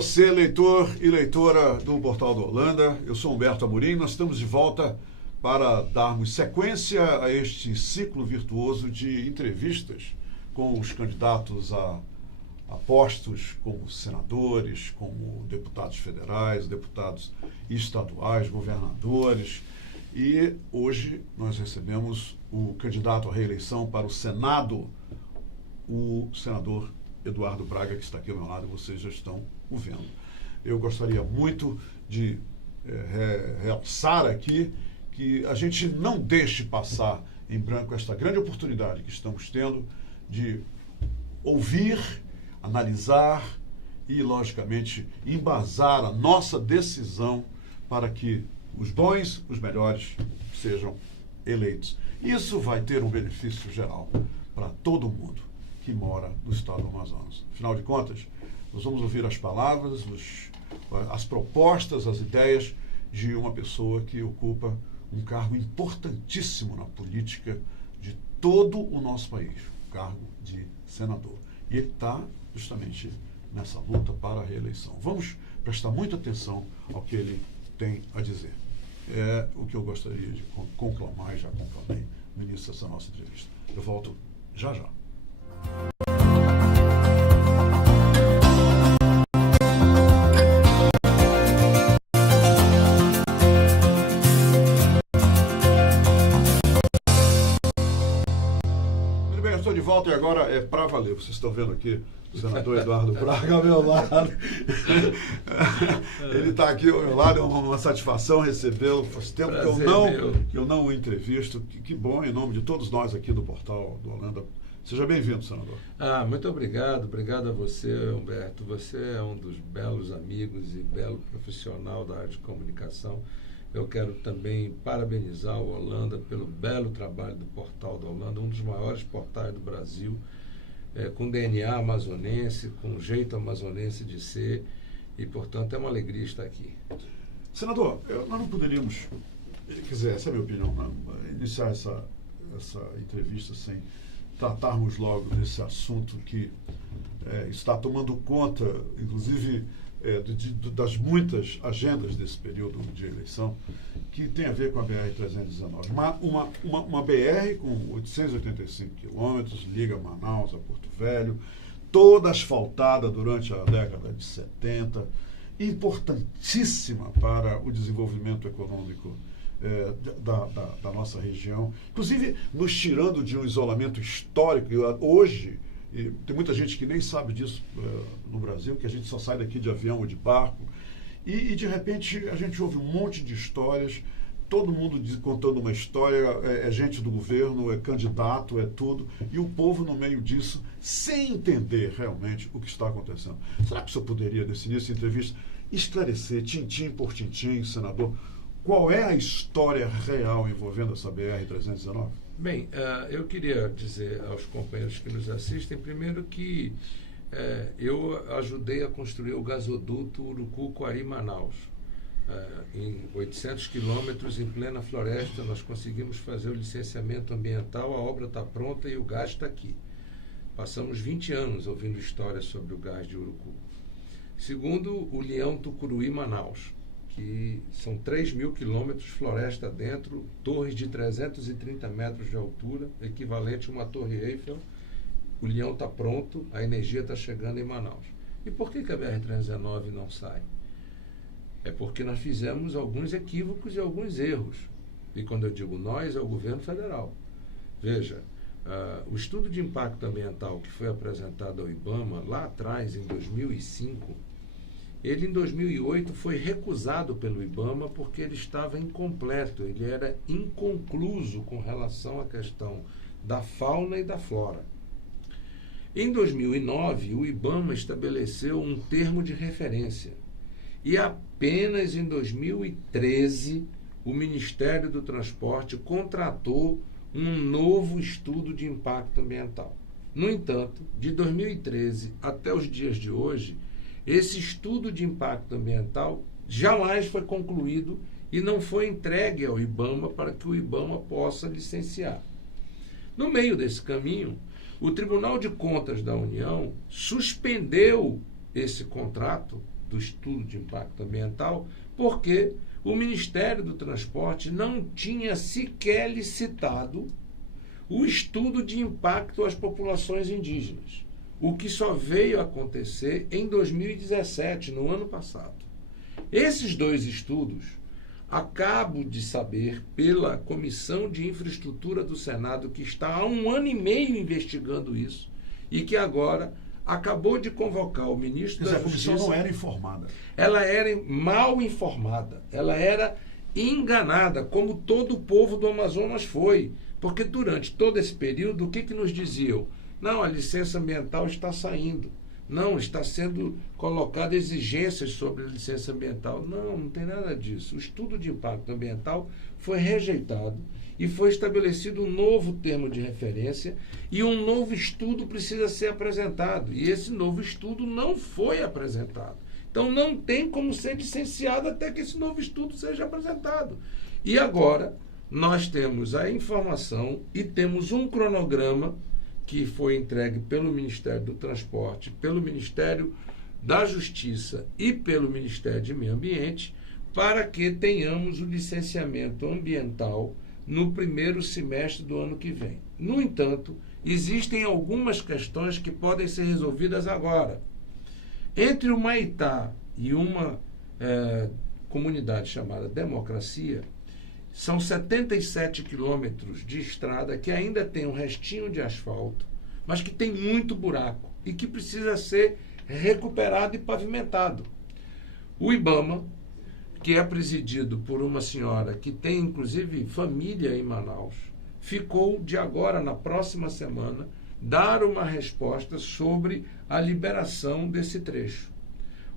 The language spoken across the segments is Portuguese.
você, leitor e leitora do Portal da Holanda. Eu sou Humberto Amorim. Nós estamos de volta para darmos sequência a este ciclo virtuoso de entrevistas com os candidatos a postos como senadores, como deputados federais, deputados estaduais, governadores. E hoje nós recebemos o candidato à reeleição para o Senado, o senador Eduardo Braga, que está aqui ao meu lado, e vocês já estão o vendo. Eu gostaria muito de realçar aqui que a gente não deixe passar em branco esta grande oportunidade que estamos tendo de ouvir, analisar e, logicamente, embasar a nossa decisão para que os bons, os melhores sejam eleitos. Isso vai ter um benefício geral para todo mundo que mora no estado do Amazonas. Afinal de contas, nós vamos ouvir as palavras, as propostas, as ideias de uma pessoa que ocupa um cargo importantíssimo na política de todo o nosso país, o cargo de senador. E ele está justamente nessa luta para a reeleição. Vamos prestar muita atenção ao que ele tem a dizer. É o que eu gostaria de conclamar, já conclamei no início dessa nossa entrevista. Eu volto já já. Muito bem, eu estou de volta e agora é para valer. Vocês estão vendo aqui o senador Eduardo Braga ao meu lado. Ele está aqui ao meu lado, é uma satisfação recebê-lo. Faz tempo que eu não o entrevisto. Que bom, em nome de todos nós aqui do Portal do Holanda. Seja bem-vindo, senador. Muito obrigado. Obrigado a você, Humberto. Você é um dos belos amigos e belo profissional da área de comunicação. Eu quero também parabenizar o Holanda pelo belo trabalho do Portal da Holanda, um dos maiores portais do Brasil, com DNA amazonense, com jeito amazonense de ser, e, portanto, é uma alegria estar aqui. Senador, nós não poderíamos, essa é a minha opinião, iniciar essa entrevista sem tratarmos logo desse assunto que está tomando conta, inclusive, das muitas agendas desse período de eleição, que tem a ver com a BR-319. Uma BR com 885 quilômetros, liga Manaus a Porto Velho, toda asfaltada durante a década de 70, importantíssima para o desenvolvimento econômico da nossa região, inclusive nos tirando de um isolamento histórico. Hoje, e tem muita gente que nem sabe disso no Brasil, que a gente só sai daqui de avião ou de barco, e de repente a gente ouve um monte de histórias, todo mundo contando uma história, é gente do governo, é candidato, é tudo, e o povo no meio disso, sem entender realmente o que está acontecendo. Será que o senhor poderia, nesse início de entrevista, esclarecer, tintim por tintim, senador, qual é a história real envolvendo essa BR-319? Bem, eu queria dizer aos companheiros que nos assistem, primeiro que eu ajudei a construir o gasoduto Urucu-Quari-Manaus. Em 800 quilômetros, em plena floresta, nós conseguimos fazer o licenciamento ambiental, a obra está pronta e o gás está aqui. Passamos 20 anos ouvindo histórias sobre o gás de Urucu. Segundo, o Leão-Tucuruí-Manaus, que são 3.000 quilômetros, floresta dentro, torres de 330 metros de altura, equivalente a uma torre Eiffel. O Leão está pronto, a energia está chegando em Manaus. E por que a BR-319 não sai? É porque nós fizemos alguns equívocos e alguns erros. E quando eu digo nós, é o governo federal. Veja, o estudo de impacto ambiental que foi apresentado ao IBAMA lá atrás, em 2005, ele em 2008 foi recusado pelo IBAMA porque ele estava incompleto, ele era inconcluso com relação à questão da fauna e da flora. Em 2009, o IBAMA estabeleceu um termo de referência e apenas em 2013 o Ministério do Transporte contratou um novo estudo de impacto ambiental. No entanto, de 2013 até os dias de hoje, esse estudo de impacto ambiental jamais foi concluído e não foi entregue ao IBAMA para que o IBAMA possa licenciar. No meio desse caminho, o Tribunal de Contas da União suspendeu esse contrato do estudo de impacto ambiental, porque o Ministério do Transporte não tinha sequer licitado o estudo de impacto às populações indígenas, o que só veio acontecer em 2017, no ano passado. Esses dois estudos, acabo de saber pela Comissão de Infraestrutura do Senado, que está há 1 ano e meio investigando isso, e que agora acabou de convocar o ministro da Justiça. A comissão não era informada. Ela era mal informada, ela era enganada, como todo o povo do Amazonas foi. Porque durante todo esse período, o que nos diziam? Não, a licença ambiental está saindo. Não, está sendo colocada exigências sobre a licença ambiental. Não, não tem nada disso. O estudo de impacto ambiental foi rejeitado e foi estabelecido um novo termo de referência e um novo estudo precisa ser apresentado. E esse novo estudo não foi apresentado. Então não tem como ser licenciado até que esse novo estudo seja apresentado. E agora nós temos a informação e temos um cronograma que foi entregue pelo Ministério do Transporte, pelo Ministério da Justiça e pelo Ministério de Meio Ambiente, para que tenhamos o licenciamento ambiental no primeiro semestre do ano que vem. No entanto, existem algumas questões que podem ser resolvidas agora. Entre o Maitá e uma comunidade chamada Democracia, são 77 quilômetros de estrada que ainda tem um restinho de asfalto, mas que tem muito buraco e que precisa ser recuperado e pavimentado. O IBAMA, que é presidido por uma senhora que tem inclusive família em Manaus, ficou de agora, na próxima semana, dar uma resposta sobre a liberação desse trecho.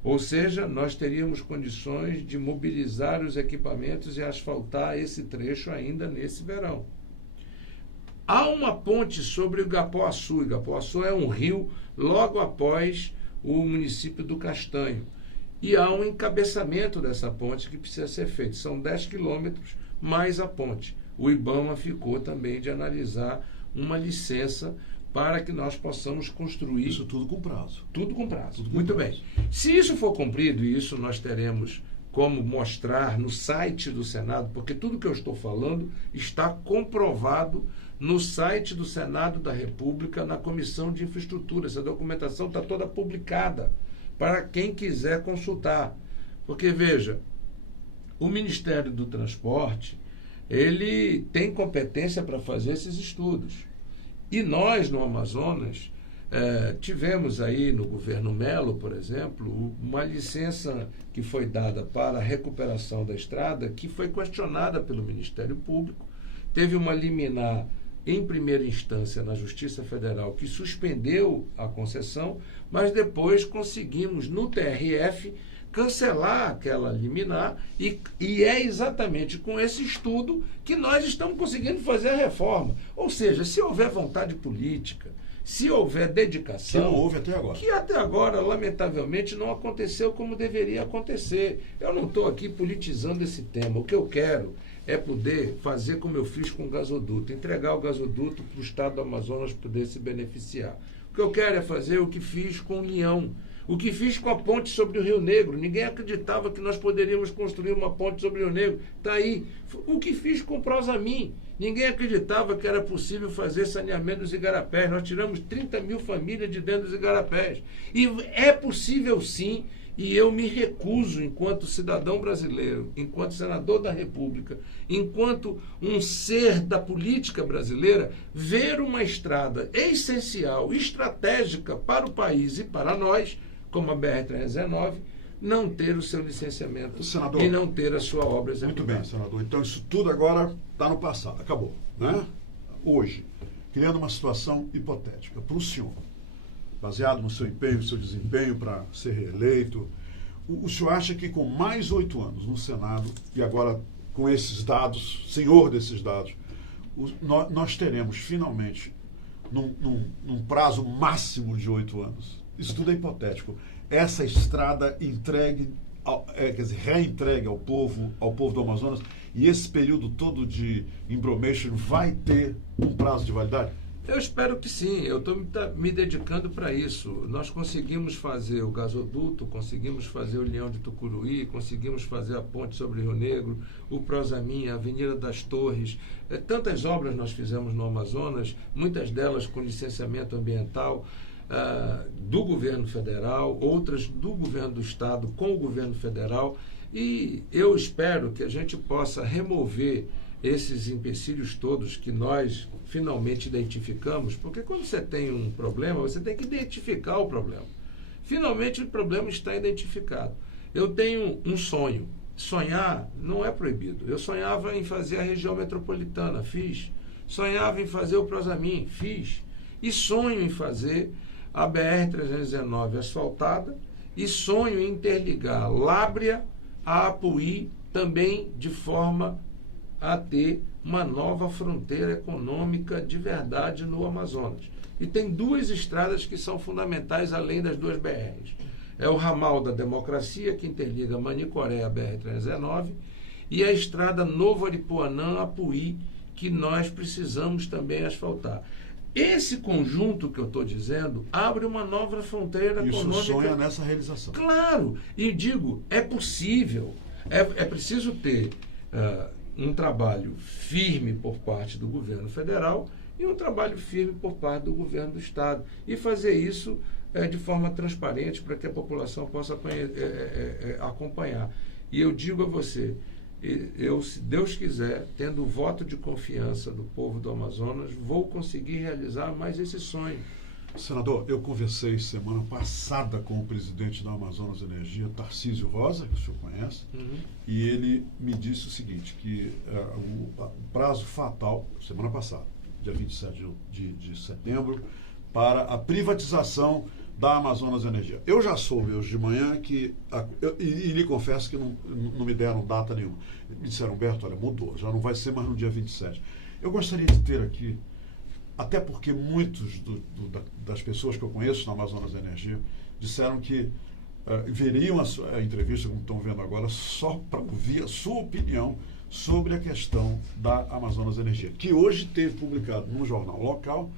Ou seja, nós teríamos condições de mobilizar os equipamentos e asfaltar esse trecho ainda nesse verão. Há uma ponte sobre o Igapoaçu. O Igapoaçu é um rio logo após o município do Castanho. E há um encabeçamento dessa ponte que precisa ser feito. São 10 quilômetros mais a ponte. O IBAMA ficou também de analisar uma licença para que nós possamos construir... Isso tudo com prazo. Tudo com prazo. Tudo com Muito prazo. bem. Se isso for cumprido, e isso nós teremos como mostrar no site do Senado, porque tudo que eu estou falando está comprovado no site do Senado da República, na Comissão de Infraestrutura. Essa documentação está toda publicada para quem quiser consultar. Porque, veja, o Ministério do Transporte, ele tem competência para fazer esses estudos. E nós, no Amazonas, tivemos aí no governo Melo, por exemplo, uma licença que foi dada para a recuperação da estrada, que foi questionada pelo Ministério Público. Teve uma liminar em primeira instância na Justiça Federal que suspendeu a concessão, mas depois conseguimos no TRF cancelar aquela liminar e é exatamente com esse estudo que nós estamos conseguindo fazer a reforma. Ou seja, se houver vontade política, se houver dedicação... Que não houve até agora. Que até agora, lamentavelmente, não aconteceu como deveria acontecer. Eu não estou aqui politizando esse tema. O que eu quero é poder fazer como eu fiz com o gasoduto, entregar o gasoduto para o estado do Amazonas poder se beneficiar. O que eu quero é fazer o que fiz com o Leão, o que fiz com a ponte sobre o Rio Negro. Ninguém acreditava que nós poderíamos construir uma ponte sobre o Rio Negro. Está aí. O que fiz com o Prosamin. Ninguém acreditava que era possível fazer saneamento dos igarapés. Nós tiramos 30 mil famílias de dentro dos igarapés. E é possível sim, e eu me recuso, enquanto cidadão brasileiro, enquanto senador da República, enquanto um ser da política brasileira, ver uma estrada essencial, estratégica para o país e para nós, como a BR-319, não ter o seu licenciamento, senador, e não ter a sua obra executada. Muito bem, senador. Então isso tudo agora está no passado, acabou, né? Hoje, criando uma situação hipotética para o senhor, baseado no seu empenho, no seu desempenho para ser reeleito, o senhor acha que com mais 8 anos no Senado, e agora com esses dados, senhor desses dados, nós teremos finalmente, num prazo máximo de 8 anos, isso tudo é hipotético, essa estrada entregue, quer dizer, reentregue ao povo do Amazonas, e esse período todo de embromation vai ter um prazo de validade? Eu espero que sim, eu estou me dedicando para isso. Nós conseguimos fazer o gasoduto, conseguimos fazer o Leão de Tucuruí, conseguimos fazer a ponte sobre o Rio Negro, o Prosamin, a Avenida das Torres. Tantas obras nós fizemos no Amazonas, muitas delas com licenciamento ambiental do governo federal, outras do governo do estado com o governo federal. E eu espero que a gente possa remover esses empecilhos todos que nós finalmente identificamos, porque quando você tem um problema, você tem que identificar o problema. Finalmente o problema está identificado. Eu tenho um sonho. Sonhar não é proibido. Eu sonhava em fazer a região metropolitana, fiz. Sonhava em fazer o Prosamin, fiz. E sonho em fazer a BR-319 asfaltada e sonho em interligar Lábrea a Apuí também de forma a ter uma nova fronteira econômica de verdade no Amazonas. E tem duas estradas que são fundamentais além das duas BRs. É o ramal da Democracia, que interliga Manicoré a BR-319, e a estrada Novo Aripuanã-Apuí, que nós precisamos também asfaltar. Esse conjunto que eu estou dizendo abre uma nova fronteira econômica. Isso sonha nessa realização. Claro, e digo, é possível. É preciso ter um trabalho firme por parte do governo federal e um trabalho firme por parte do governo do estado. E fazer isso de forma transparente para que a população possa acompanhar. E eu digo a você, se Deus quiser, tendo o voto de confiança do povo do Amazonas, vou conseguir realizar mais esse sonho. Senador, eu conversei semana passada com o presidente da Amazonas Energia, Tarcísio Rosa, que o senhor conhece, e ele me disse o seguinte, que o prazo fatal, semana passada, dia 27 de setembro, para a privatização da Amazonas Energia. Eu já soube hoje de manhã que, e lhe confesso que não me deram data nenhuma. Me disseram, Humberto, olha, mudou, já não vai ser mais no dia 27. Eu gostaria de ter aqui, até porque muitos das pessoas que eu conheço na Amazonas Energia disseram que veriam a entrevista, como estão vendo agora, só para ouvir a sua opinião sobre a questão da Amazonas Energia, que hoje teve publicado num jornal local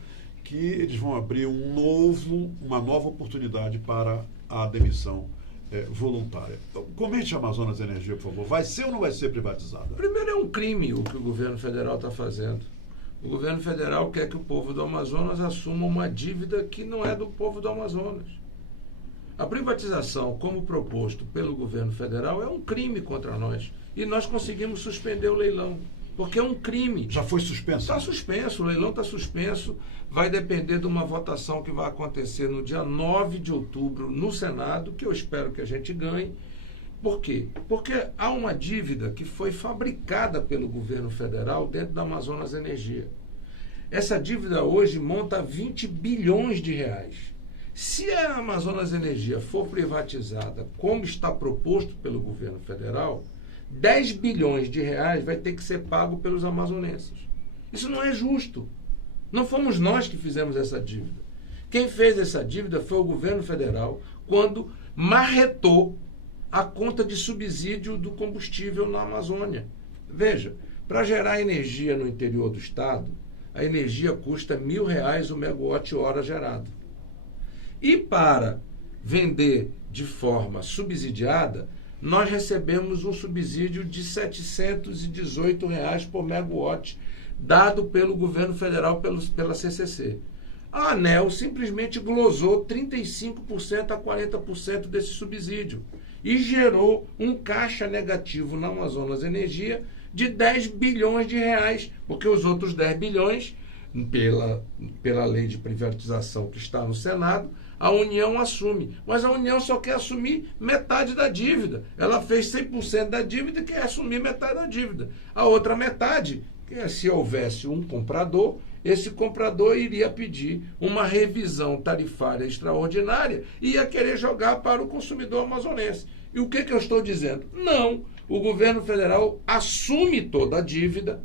que eles vão abrir uma nova oportunidade para a demissão voluntária. Então, comente a Amazonas Energia, por favor. Vai ser ou não vai ser privatizada? Primeiro, é um crime o que o governo federal está fazendo. O governo federal quer que o povo do Amazonas assuma uma dívida que não é do povo do Amazonas. A privatização, como proposto pelo governo federal, é um crime contra nós. E nós conseguimos suspender o leilão, porque é um crime. Já foi suspenso? Está suspenso, o leilão está suspenso. Vai depender de uma votação que vai acontecer no dia 9 de outubro no Senado, que eu espero que a gente ganhe. Por quê? Porque há uma dívida que foi fabricada pelo governo federal dentro da Amazonas Energia. Essa dívida hoje monta 20 bilhões de reais. Se a Amazonas Energia for privatizada, como está proposto pelo governo federal, 10 bilhões de reais vai ter que ser pago pelos amazonenses. Isso não é justo. Não fomos nós que fizemos essa dívida. Quem fez essa dívida foi o governo federal quando marretou a conta de subsídio do combustível na Amazônia. Veja, para gerar energia no interior do estado, a energia custa R$1.000 o megawatt-hora gerado. E para vender de forma subsidiada, nós recebemos um subsídio de R$718 por megawatt, dado pelo governo federal pela CCC. A ANEEL simplesmente glosou 35% a 40% desse subsídio e gerou um caixa negativo na Amazonas Energia de 10 bilhões de reais, porque os outros 10 bilhões, pela lei de privatização que está no Senado, a União assume. Mas a União só quer assumir metade da dívida. Ela fez 100% da dívida e quer assumir metade da dívida. A outra metade, se houvesse um comprador, esse comprador iria pedir uma revisão tarifária extraordinária e ia querer jogar para o consumidor amazonense. E o que eu estou dizendo? Não. O governo federal assume toda a dívida,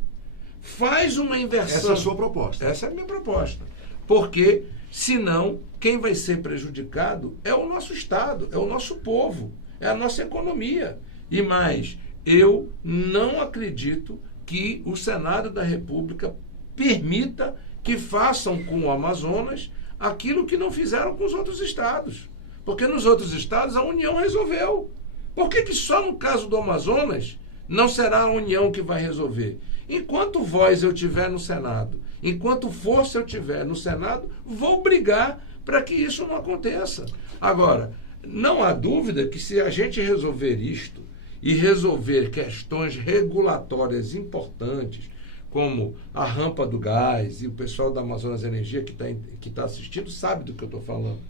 faz uma inversão. Essa é a sua proposta. Essa é a minha proposta. Porque, senão, quem vai ser prejudicado é o nosso Estado, é o nosso povo, é a nossa economia. E mais, eu não acredito que o Senado da República permita que façam com o Amazonas aquilo que não fizeram com os outros estados. Porque nos outros estados a União resolveu. Por que só no caso do Amazonas não será a União que vai resolver? Enquanto voz eu tiver no Senado, enquanto força eu tiver no Senado, vou brigar para que isso não aconteça. Agora, não há dúvida que se a gente resolver isto e resolver questões regulatórias importantes, como a rampa do gás, e o pessoal da Amazonas Energia que tá assistindo sabe do que eu estou falando.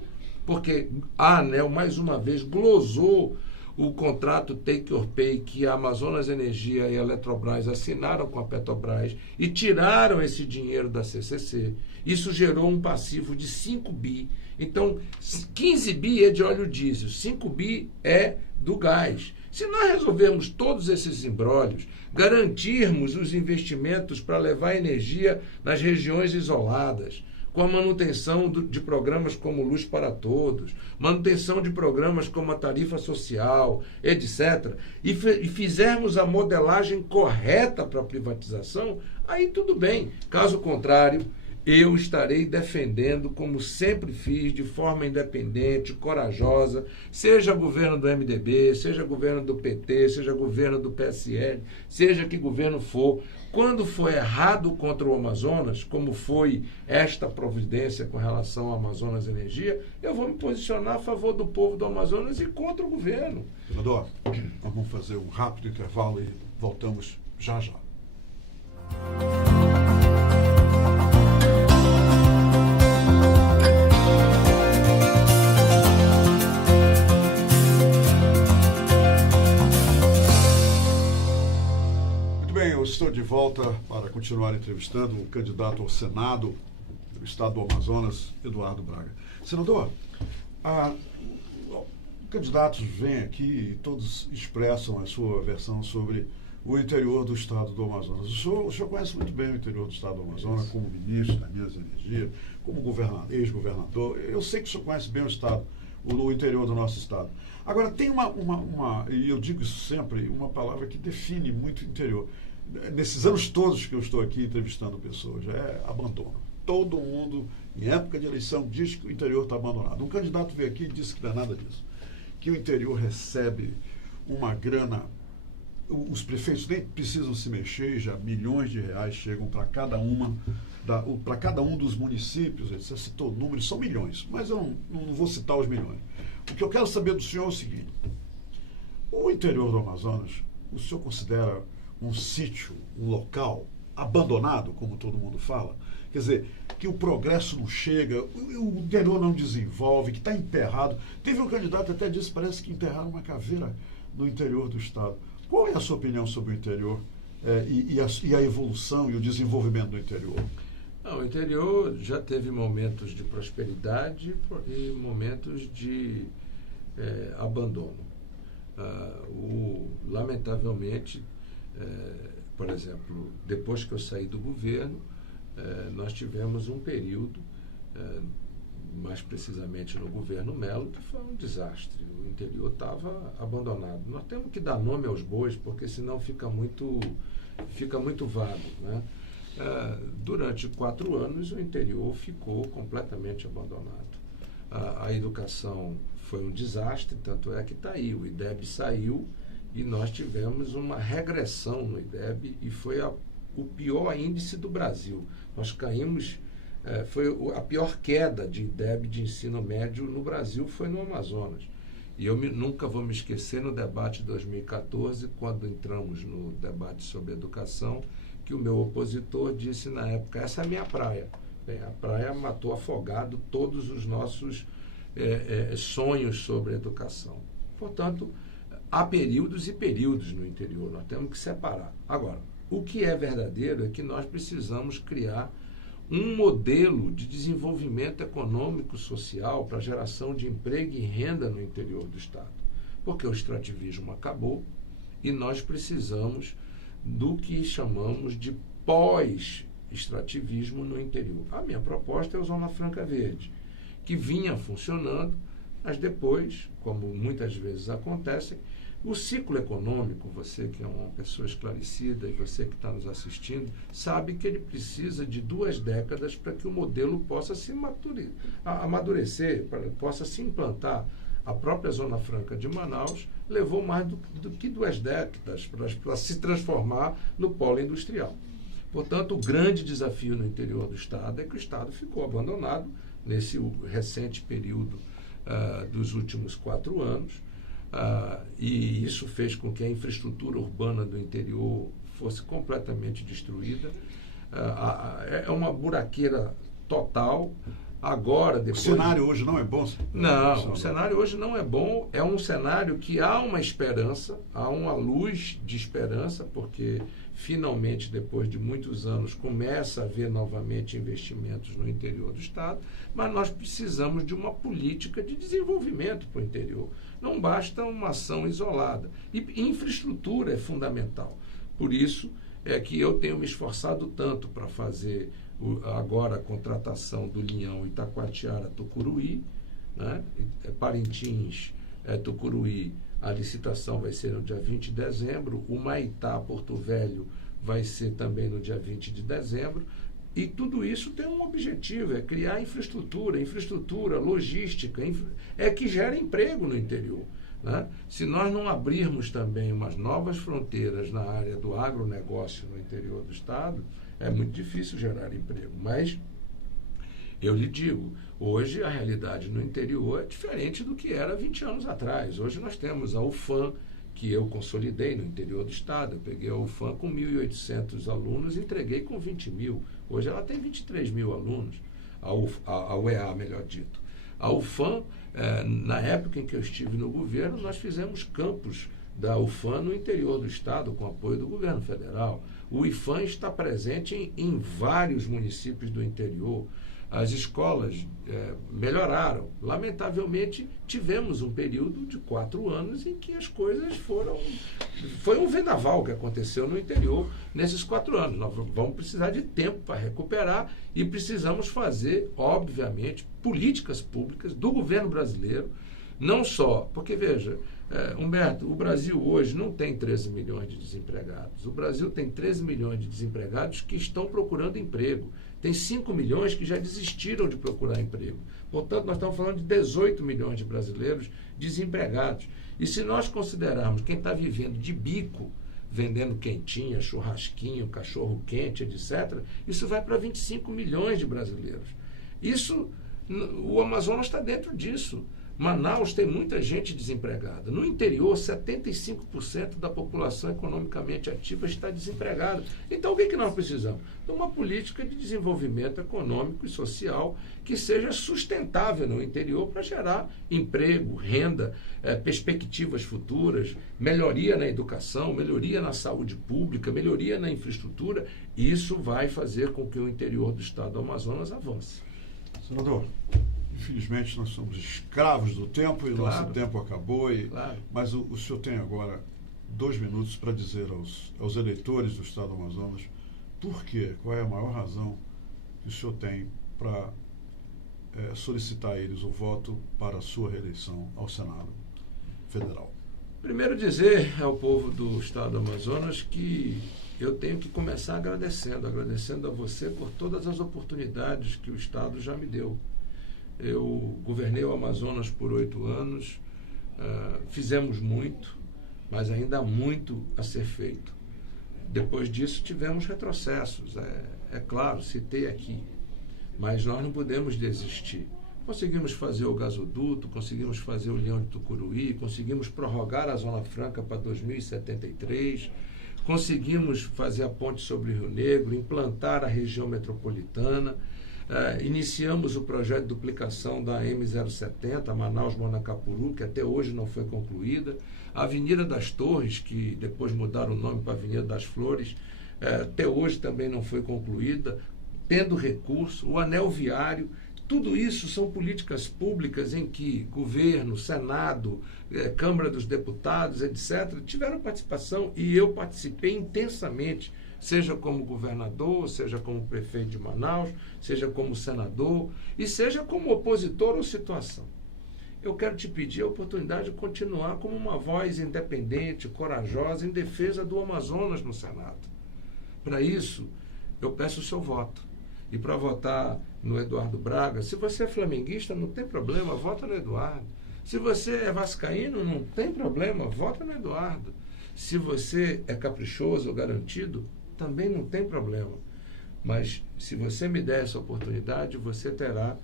Porque a ANEEL, mais uma vez, glosou o contrato Take or Pay que a Amazonas Energia e a Eletrobras assinaram com a Petrobras e tiraram esse dinheiro da CCC. Isso gerou um passivo de 5 bi. Então, 15 bi é de óleo diesel, 5 bi é do gás. Se nós resolvermos todos esses imbróglios, garantirmos os investimentos para levar energia nas regiões isoladas, com a manutenção de programas como Luz para Todos, manutenção de programas como a tarifa social, etc., e fizermos a modelagem correta para a privatização, aí tudo bem. Caso contrário, eu estarei defendendo, como sempre fiz, de forma independente, corajosa, seja governo do MDB, seja governo do PT, seja governo do PSL, seja que governo for. Quando for errado contra o Amazonas, como foi esta providência com relação ao Amazonas Energia, eu vou me posicionar a favor do povo do Amazonas e contra o governo. Senador, nós vamos fazer um rápido intervalo e voltamos já já. Eu estou de volta para continuar entrevistando o candidato ao Senado do estado do Amazonas, Eduardo Braga. Senador, candidatos vêm aqui e todos expressam a sua versão sobre o interior do estado do Amazonas. O senhor conhece muito bem o interior do estado do Amazonas, como ministro da Minas e Energia, como ex-governador. Eu sei que o senhor conhece bem o estado, o interior do nosso estado. Agora, tem e eu digo isso sempre, uma palavra que define muito o interior. Nesses anos todos que eu estou aqui entrevistando pessoas, é abandono. Todo mundo, em época de eleição, diz que o interior está abandonado. Um candidato veio aqui e disse que não é nada disso. Que o interior recebe uma grana, os prefeitos nem precisam se mexer, já milhões de reais chegam para cada um dos municípios. Você citou números, são milhões, mas eu não vou citar os milhões. O que eu quero saber do senhor é o seguinte: o interior do Amazonas, o senhor considera um sítio, um local abandonado, como todo mundo fala? Quer dizer, que o progresso não chega, o interior não desenvolve, que está enterrado. Teve um candidato até disse, parece que enterraram uma caveira no interior do estado. Qual é a sua opinião sobre o interior e a evolução e o desenvolvimento do interior? Não, o interior já teve momentos de prosperidade e momentos de abandono. Lamentavelmente, por exemplo, depois que eu saí do governo, nós tivemos um período, mais precisamente no governo Melo, que foi um desastre. O interior estava abandonado. Nós temos que dar nome aos bois, porque senão fica muito vago, né? Durante 4 anos, o interior ficou completamente abandonado. A educação foi um desastre, tanto é que está aí. O IDEB saiu e nós tivemos uma regressão no IDEB e foi o pior índice do Brasil. Nós caímos, foi a pior queda de IDEB de ensino médio no Brasil foi no Amazonas. E eu nunca vou me esquecer no debate de 2014, quando entramos no debate sobre educação, que o meu opositor disse na época, essa é a minha praia. Bem, a praia matou afogado todos os nossos sonhos sobre educação. Portanto, há períodos e períodos no interior, nós temos que separar. Agora, o que é verdadeiro é que nós precisamos criar um modelo de desenvolvimento econômico social para geração de emprego e renda no interior do estado. Porque o extrativismo acabou e nós precisamos do que chamamos de pós-extrativismo no interior. A minha proposta é a Zona Franca Verde, que vinha funcionando, mas depois, como muitas vezes acontece, O ciclo econômico, você que é uma pessoa esclarecida e você que está nos assistindo, sabe que ele precisa de 2 décadas para que o modelo possa se amadurecer, possa se implantar. A própria Zona Franca de Manaus levou mais do que 2 décadas para se transformar no polo industrial. Portanto, o grande desafio no interior do Estado é que o Estado ficou abandonado nesse recente período dos últimos 4 anos, e isso fez com que a infraestrutura urbana do interior fosse completamente destruída. É uma buraqueira total. Agora, depois... O cenário hoje não é bom? Não, o cenário hoje não é bom. É um cenário que há uma esperança, há uma luz de esperança, porque finalmente, depois de muitos anos, começa a haver novamente investimentos no interior do Estado, mas nós precisamos de uma política de desenvolvimento para o interior. Não basta uma ação isolada. E infraestrutura é fundamental. Por isso é que eu tenho me esforçado tanto para fazer agora a contratação do Linhão Itacoatiara-Tucuruí, né? Parintins, Tucuruí, a licitação vai ser no dia 20 de dezembro, o Maitá-Porto Velho vai ser também no dia 20 de dezembro, e tudo isso tem um objetivo, é criar infraestrutura, logística, que gera emprego no interior. Né? Se nós não abrirmos também umas novas fronteiras na área do agronegócio no interior do Estado, é muito difícil gerar emprego. Mas eu lhe digo, hoje a realidade no interior é diferente do que era 20 anos atrás. Hoje nós temos a UFAM, que eu consolidei no interior do Estado. Eu peguei a UFAM com 1.800 alunos e entreguei com 20 mil. Hoje ela tem 23 mil alunos, a UEA, melhor dito. A UFAM, na época em que eu estive no governo, nós fizemos campus da UFAM no interior do Estado, com apoio do governo federal. O IFAM está presente em vários municípios do interior. As escolas melhoraram. Lamentavelmente, tivemos um período de 4 anos em que as coisas foram... Foi um vendaval que aconteceu no interior nesses 4 anos. Nós vamos precisar de tempo para recuperar e precisamos fazer, obviamente, políticas públicas do governo brasileiro, não só... Porque, veja, Humberto, o Brasil hoje não tem 13 milhões de desempregados. O Brasil tem 13 milhões de desempregados que estão procurando emprego. Tem 5 milhões que já desistiram de procurar emprego. Portanto, nós estamos falando de 18 milhões de brasileiros desempregados. E se nós considerarmos quem está vivendo de bico, vendendo quentinha, churrasquinho, cachorro-quente, etc., isso vai para 25 milhões de brasileiros. O Amazonas está dentro disso. Manaus tem muita gente desempregada. No interior, 75% da população economicamente ativa está desempregada. Então, o que nós precisamos? De uma política de desenvolvimento econômico e social que seja sustentável no interior para gerar emprego, renda, perspectivas futuras, melhoria na educação, melhoria na saúde pública, melhoria na infraestrutura. Isso vai fazer com que o interior do estado do Amazonas avance. Senador, infelizmente nós somos escravos do tempo e Claro. nosso tempo acabou. Claro. Mas o senhor tem agora 2 minutos para dizer aos eleitores do estado do Amazonas por quê, qual é a maior razão que o senhor tem para solicitar a eles o voto para a sua reeleição ao Senado Federal. Primeiro dizer ao povo do estado do Amazonas que eu tenho que começar agradecendo a você por todas as oportunidades que o estado já me deu. Eu governei o Amazonas por 8 anos, fizemos muito, mas ainda há muito a ser feito. Depois disso tivemos retrocessos, é claro, citei aqui, mas nós não podemos desistir. Conseguimos fazer o gasoduto, conseguimos fazer o Linhão de Tucuruí, conseguimos prorrogar a Zona Franca para 2073, conseguimos fazer a ponte sobre o Rio Negro, implantar a região metropolitana, iniciamos o projeto de duplicação da M070, Manaus-Manacapuru, que até hoje não foi concluída, a Avenida das Torres, que depois mudaram o nome para Avenida das Flores, até hoje também não foi concluída, tendo recurso, o anel viário. Tudo isso são políticas públicas em que governo, Senado, Câmara dos Deputados, etc., tiveram participação e eu participei intensamente, seja como governador, seja como prefeito de Manaus, seja como senador e seja como opositor à situação. eu quero te pedir a oportunidade de continuar como uma voz independente, corajosa, em defesa do Amazonas no Senado. Para isso, eu peço o seu voto. E para votar no Eduardo Braga, se você é flamenguista, não tem problema, vota no Eduardo. Se você é vascaíno, não tem problema, vota no Eduardo. Se você é caprichoso ou garantido, também não tem problema. Mas se você me der essa oportunidade, você terá,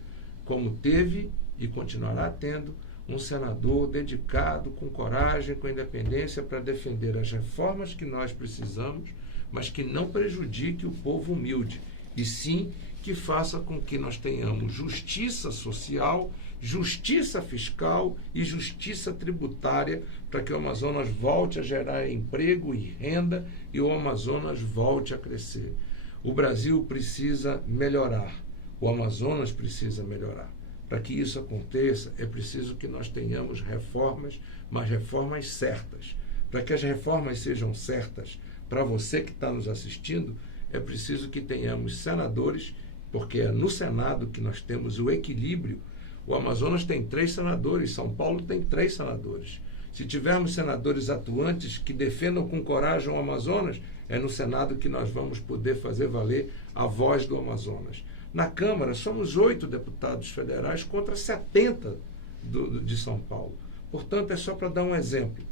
como teve e continuará tendo, um senador dedicado, com coragem, com independência, para defender as reformas que nós precisamos, mas que não prejudique o povo humilde, e sim que faça com que nós tenhamos justiça social, justiça fiscal e justiça tributária, para que o Amazonas volte a gerar emprego e renda e o Amazonas volte a crescer. O Brasil precisa melhorar, o Amazonas precisa melhorar. Para que isso aconteça, é preciso que nós tenhamos reformas, mas reformas certas. Para que as reformas sejam certas para você que está nos assistindo, é preciso que tenhamos senadores, porque é no Senado que nós temos o equilíbrio. O Amazonas tem 3 senadores, São Paulo tem 3 senadores. Se tivermos senadores atuantes que defendam com coragem o Amazonas, é no Senado que nós vamos poder fazer valer a voz do Amazonas. Na Câmara, somos 8 deputados federais contra 70 de São Paulo. Portanto, é só para dar um exemplo.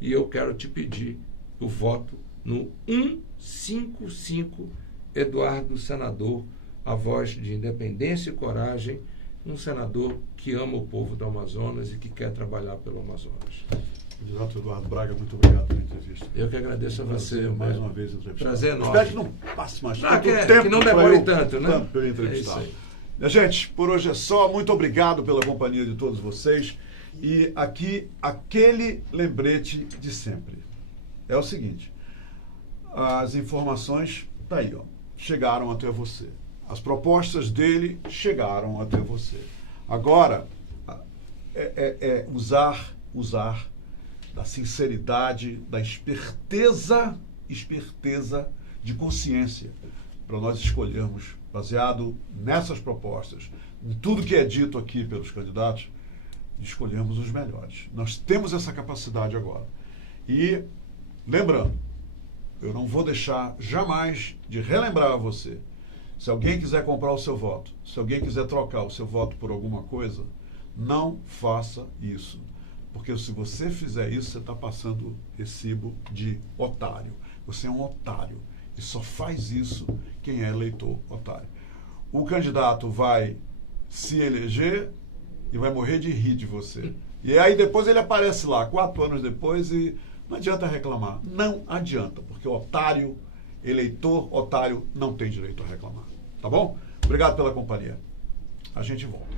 E eu quero te pedir o voto no 155, Eduardo Senador, a voz de independência e coragem, um senador que ama o povo do Amazonas e que quer trabalhar pelo Amazonas. Candidato Eduardo Braga, muito obrigado pela entrevista. Eu que agradeço a você. Mais uma vez entrevistado. Prazer enorme. Espero que não passe mais tempo. Que não demore tanto, né? Tanto para eu entrevistar. Minha gente, por hoje é só. Muito obrigado pela companhia de todos vocês. E aqui, aquele lembrete de sempre. É o seguinte, as informações, tá aí, ó, chegaram até você. As propostas dele chegaram até você. Agora, usar da sinceridade, da esperteza de consciência, para nós escolhermos, baseado nessas propostas, em tudo que é dito aqui pelos candidatos, escolhermos os melhores. Nós temos essa capacidade agora. E, lembrando, eu não vou deixar jamais de relembrar a você, se alguém quiser comprar o seu voto, se alguém quiser trocar o seu voto por alguma coisa, não faça isso. Porque se você fizer isso, você está passando recibo de otário. Você é um otário. E só faz isso quem é eleitor otário. O candidato vai se eleger e vai morrer de rir de você. E aí depois ele aparece lá, 4 anos depois, e não adianta reclamar. Não adianta, porque otário, eleitor otário, não tem direito a reclamar. Tá bom? Obrigado pela companhia. A gente volta.